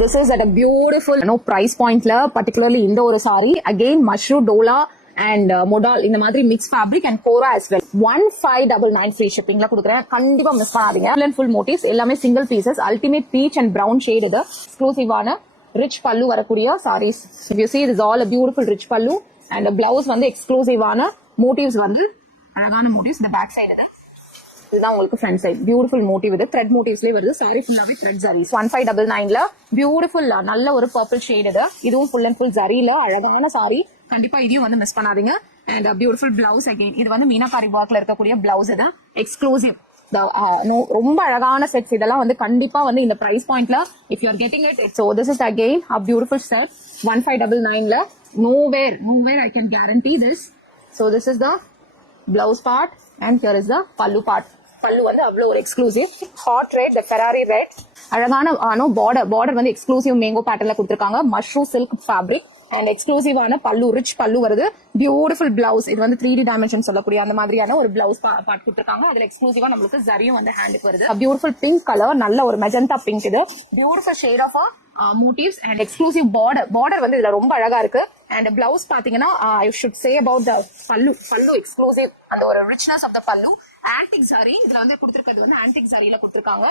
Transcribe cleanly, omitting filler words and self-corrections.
This is at a beautiful price point la, particularly இந்த ஒரு saree. Again, mushroom, dola and modal இந்த மாதிரி mix fabric and kora as well. 1599 free shipping la குடுக்குறேன். கண்டிப்பா miss பண்ணாதீங்க. Full and full motifs எல்லாமே single pieces. Ultimate peach and brown shade இது. Exclusive ஆன rich pallu வரக்கூடிய sarees. If you see, it is all a beautiful rich pallu and the blouse வந்து exclusive ஆன motifs வந்து அழகான motifs. The back side இது. இதுதான் உங்களுக்கு ஃப்ரண்ட் சைட். பியூட்டிஃபுல் மோட்டிவ் இது. த்ரெட் மோட்டிவ்ஸ்லயே வருது. சாரி ஃபுல்லாவே த்ரெட் ஜரி. 1599ல பியூட்டிஃபுல் நல்ல ஒரு பர்பிள் ஷேட் இது. இதுவும் ஃபுல் அண்ட் ஃபுல் ஜரியில அழகான சாரி. கண்டிப்பா இதையும் வந்து மிஸ் பண்ணாதீங்க. And beautiful blouse again. இது வந்து மீனாகாரி ஒர்க்ல இருக்கக்கூடிய பிளவுஸ் இது. எக்ஸ்க்ளூசிவ் ரொம்ப அழகான செட்ஸ். இதெல்லாம் வந்து கண்டிப்பா வந்து இந்த பிரைஸ் பாயிண்ட்ல if you are getting it. So this is again a beautiful set. 1599ல nowhere I can guarantee this. So this is the blouse part and here is the pallu part. பல்லு வந்து அவ்வளவு ஒரு எக்ஸ்க்ளூசிவ் ஹாட் ரெட், தி Ferrari red. அழகான border வந்து exclusive mango பேட்டர்ன்ல கொடுத்திருக்காங்க. Mushroom silk fabric and எக்ஸ்க்ளூசிவான பல்லு, rich பல்லு வருது. Beautiful blouse. இது வந்து 3D டைமென்ஷன் சொல்லக்கூடிய அந்த மாதிரியான ஒரு பிளவுஸ் பார்ட் கொடுத்திருக்காங்க. அதுல எக்ஸ்க்ளூசிவா நம்மளுக்கு ஜரியும் வந்து ஹேண்டுக்கு வருது. பியூட்டிஃபுல் பிங்க் கலர், நல்ல ஒரு மெஜந்தா பிங்க் இது. Beautiful shade of motifs and exclusive border வந்து இதுல ரொம்ப அழகா இருக்கு. and blouse பாத்தீங்கன்னா I should say about the pallu exclusive அந்த ஒரு richness of the pallu. antique zari இதுல வந்து கொடுத்திருக்கிறது வந்து antique zariல கொடுத்திருக்காங்க.